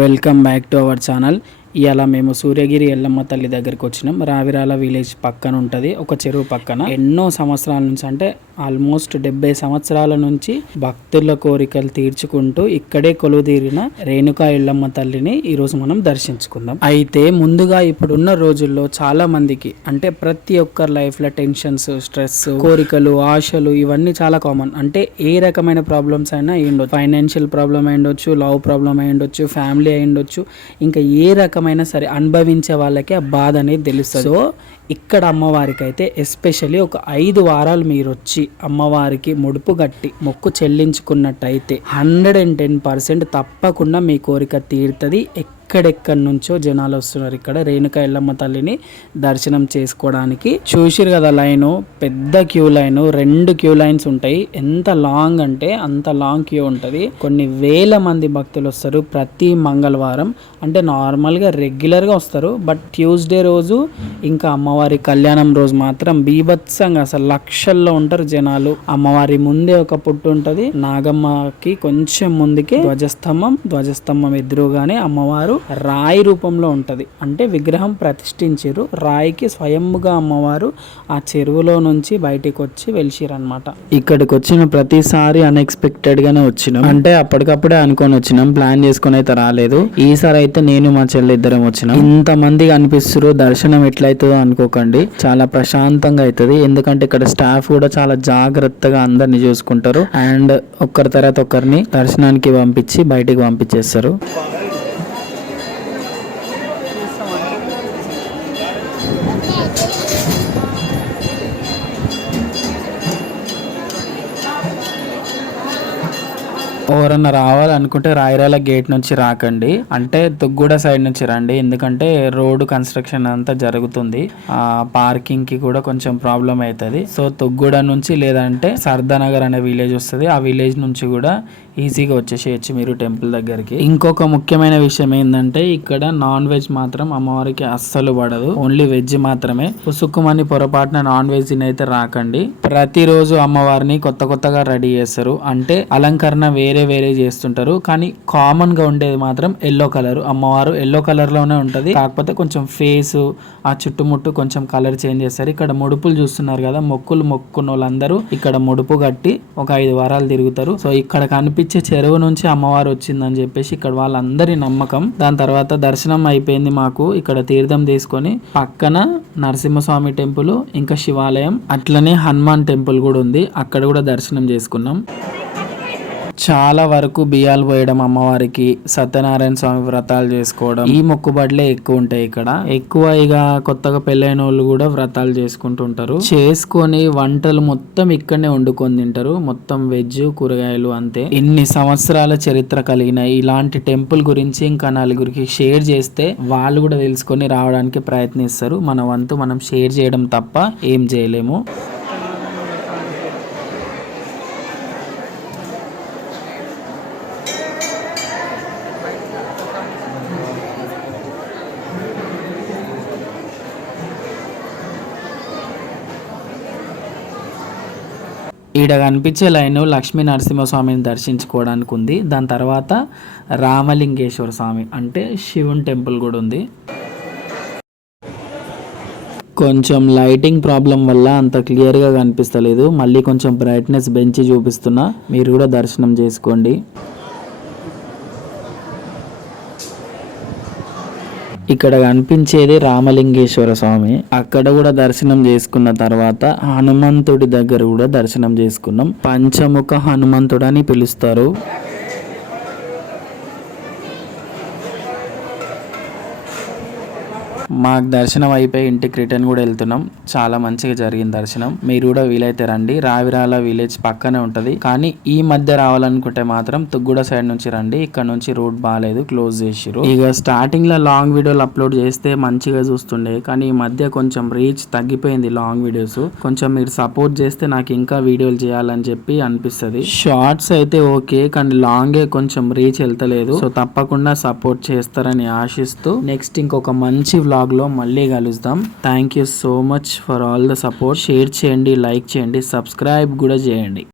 Welcome back to our channel. ఇవాళ మేము సూర్యగిరి ఎల్లమ్మ తల్లి దగ్గరికి వచ్చినాం. రావిరాల విలేజ్ పక్కన ఉంటుంది, ఒక చెరువు పక్కన. ఎన్నో సంవత్సరాల నుంచి, అంటే ఆల్మోస్ట్ 70 సంవత్సరాల నుంచి భక్తుల కోరికలు తీర్చుకుంటూ ఇక్కడే కొలువు తీరిన రేణుకా ఎల్లమ్మ తల్లిని ఈరోజు మనం దర్శించుకుందాం. అయితే ముందుగా ఇప్పుడున్న రోజుల్లో చాలా మందికి, అంటే ప్రతి ఒక్కరి లైఫ్ లో టెన్షన్స్, స్ట్రెస్, కోరికలు, ఆశలు ఇవన్నీ చాలా కామన్. అంటే ఏ రకమైన ప్రాబ్లమ్స్ అయినా అయ్యుండొచ్చు. ఫైనాన్షియల్ ప్రాబ్లం అయ్యుండొచ్చు, లవ్ ప్రాబ్లం అయ్యుండొచ్చు, ఫ్యామిలీ అయ్యుండొచ్చు, ఇంకా ఏ రకమైన సరే అనుభవించే వాళ్ళకి ఆ బాధ అనేది తెలుస్తుంది. సో ఇక్కడ అమ్మవారికి అయితే ఎస్పెషల్లీ ఒక 5 వారాలు మీరు వచ్చి అమ్మవారికి ముడుపు గట్టి మొక్కు చెల్లించుకున్నట్టయితే 110% తప్పకుండా మీ కోరిక తీరుతుంది. ఎక్కడెక్కడి నుంచో జనాలు వస్తున్నారు ఇక్కడ రేణుకా ఎల్లమ్మ తల్లిని దర్శనం చేసుకోవడానికి. చూసిరు కదా లైను, పెద్ద క్యూ లైన్, 2 క్యూ లైన్స్ ఉంటాయి. ఎంత లాంగ్ అంటే అంత లాంగ్ క్యూ ఉంటుంది. కొన్ని వేల మంది భక్తులు వస్తారు ప్రతి మంగళవారం. అంటే నార్మల్గా రెగ్యులర్గా వస్తారు, బట్ ట్యూస్డే రోజు ఇంకా అమ్మవారి కళ్యాణం రోజు మాత్రం బీభత్సంగా అసలు లక్షల్లో ఉంటారు జనాలు. అమ్మవారి ముందే ఒక పుట్టు ఉంటుంది, నాగమ్మకి కొంచెం ముందుకే ధ్వజస్తంభం ఎదురుగానే అమ్మవారు రాయి రూపంలో ఉంటది. అంటే విగ్రహం ప్రతిష్ఠించారు, రాయికి స్వయంగా అమ్మవారు ఆ చెరువులో నుంచి బయటికి వచ్చి వెలిసిరన్నమాట. ఇక్కడికి వచ్చిన ప్రతిసారి అన్ఎక్స్పెక్టెడ్ గానే వచ్చినాం. అంటే అప్పటికప్పుడే అనుకొని వచ్చినాం, ప్లాన్ చేసుకుని అయితే రాలేదు. ఈసారి అయితే నేను మా చెల్లి ఇద్దరం వచ్చినాం. ఇంతమంది కనిపిస్తారు, దర్శనం ఎట్లయితుందో అనుకోకండి, చాలా ప్రశాంతంగా అవుతుంది. ఎందుకంటే ఇక్కడ స్టాఫ్ కూడా చాలా జాగ్రత్తగా అందరిని చూసుకుంటారు. అండ్ ఒక్కరి తర్వాత ఒక్కరిని దర్శనానికి పంపించి బయటికి పంపించేస్తారు. ఎవరన్నా రావాలనుకుంటే రాయిరాల గేట్ నుంచి రాకండి, అంటే తుగ్గూడ సైడ్ నుంచి రండి. ఎందుకంటే రోడ్డు కన్స్ట్రక్షన్ అంతా జరుగుతుంది, ఆ పార్కింగ్ కి కూడా కొంచెం ప్రాబ్లం అవుతుంది. సో తుగ్గూడ నుంచి లేదంటే సర్దానగర్ అనే విలేజ్ వస్తుంది, ఆ విలేజ్ నుంచి కూడా ఈజీగా వచ్చేసేయచ్చు మీరు టెంపుల్ దగ్గరికి. ఇంకొక ముఖ్యమైన విషయం ఏంటంటే ఇక్కడ నాన్ వెజ్ మాత్రం అమ్మవారికి అస్సలు పడదు, ఓన్లీ వెజ్ మాత్రమే. పుసుక్కుమని పొరపాటున నాన్ వెజ్ అయితే రాకండి. ప్రతిరోజు అమ్మవారిని కొత్తగా రెడీ చేస్తారు, అంటే అలంకరణ వేరే చేస్తుంటారు. కానీ కామన్ గా ఉండేది మాత్రం ఎల్లో కలర్. అమ్మవారు ఎల్లో కలర్ లోనే ఉంటది, కాకపోతే కొంచెం ఫేస్ ఆ చుట్టుముట్టు కొంచెం కలర్ చేంజ్ చేస్తారు. ఇక్కడ ముడుపులు చూస్తున్నారు కదా, మొక్కుకున్న వాళ్ళందరూ ఇక్కడ ముడుపు కట్టి ఒక 5 వారాలు తిరుగుతారు. సో ఇక్కడ కనిపించే చెరువు నుంచి అమ్మవారు వచ్చిందని చెప్పేసి ఇక్కడ వాళ్ళందరి నమ్మకం. దాని తర్వాత దర్శనం అయిపోయింది మాకు. ఇక్కడ తీర్థం తీసుకొని పక్కన నరసింహస్వామి టెంపుల్, ఇంకా శివాలయం, అట్లనే హనుమాన్ టెంపుల్ కూడా ఉంది, అక్కడ కూడా దర్శనం చేసుకున్నాం. చాలా వరకు బియ్యాలు పోయడం, అమ్మవారికి సత్యనారాయణ స్వామి వ్రతాలు చేసుకోవడం, ఈ మొక్కుబడులే ఎక్కువ ఉంటాయి ఇక్కడ. ఎక్కువ ఇక కొత్తగా పెళ్ళైన వాళ్ళు కూడా వ్రతాలు చేసుకుంటుంటారు. చేసుకొని వంటలు మొత్తం ఇక్కడనే వండుకొని తింటారు, మొత్తం వెజ్, కూరగాయలు అంతే. ఇన్ని సంవత్సరాల చరిత్ర కలిగిన ఇలాంటి టెంపుల్ గురించి ఇంకా నలుగురికి షేర్ చేస్తే వాళ్ళు కూడా తెలుసుకొని రావడానికి ప్రయత్నిస్తారు. మన వంతు మనం షేర్ చేయడం తప్ప ఏం చేయలేము. ఈడ కనిపించే లైన్ లక్ష్మీ నరసింహస్వామిని దర్శించుకోవడానికి ఉంది. దాని తర్వాత రామలింగేశ్వర స్వామి అంటే శివుని టెంపుల్ కూడా ఉంది. కొంచెం లైటింగ్ ప్రాబ్లం వల్ల అంత క్లియర్గా కనిపిస్తలేదు, మళ్ళీ కొంచెం బ్రైట్నెస్ పెంచి చూపిస్తున్నా, మీరు కూడా దర్శనం చేసుకోండి. ఇక్కడ కనిపించేది రామలింగేశ్వర స్వామి. అక్కడ కూడా దర్శనం చేసుకున్న తర్వాత హనుమంతుడి దగ్గర కూడా దర్శనం చేసుకున్నాం. పంచముఖ హనుమంతుడు అని పిలుస్తారు. మాకు దర్శనం అయిపోయి ఇంటికి రిటర్న్ కూడా వెళ్తున్నాం. చాలా మంచిగా జరిగింది దర్శనం. మీరు కూడా వీలైతే రండి, రావిరాల విలేజ్ పక్కనే ఉంటది. కానీ ఈ మధ్య రావాలనుకుంటే మాత్రం తుగ్గూడ సైడ్ నుంచి రండి, ఇక్కడ నుంచి రోడ్ బాగాలేదు, క్లోజ్ చేసిరు. ఇక స్టార్టింగ్ లో లాంగ్ వీడియోలు అప్లోడ్ చేస్తే మంచిగా చూస్తుండే, కానీ ఈ మధ్య కొంచెం రీచ్ తగ్గిపోయింది లాంగ్ వీడియోస్. కొంచెం మీరు సపోర్ట్ చేస్తే నాకు ఇంకా వీడియోలు చేయాలని చెప్పి అనిపిస్తుంది. షార్ట్స్ అయితే ఓకే, కానీ లాంగే కొంచెం రీచ్ వెళ్తలేదు. సో తప్పకుండా సపోర్ట్ చేస్తారని ఆశిస్తూ నెక్స్ట్ ఇంకొక మంచి వ్లాగ్ వ్లాగ్లో మళ్ళీ కలుద్దాం. Thank you so much for all the support. Share చేయండి, లైక్ చేయండి, సబ్స్క్రైబ్ కూడా చేయండి.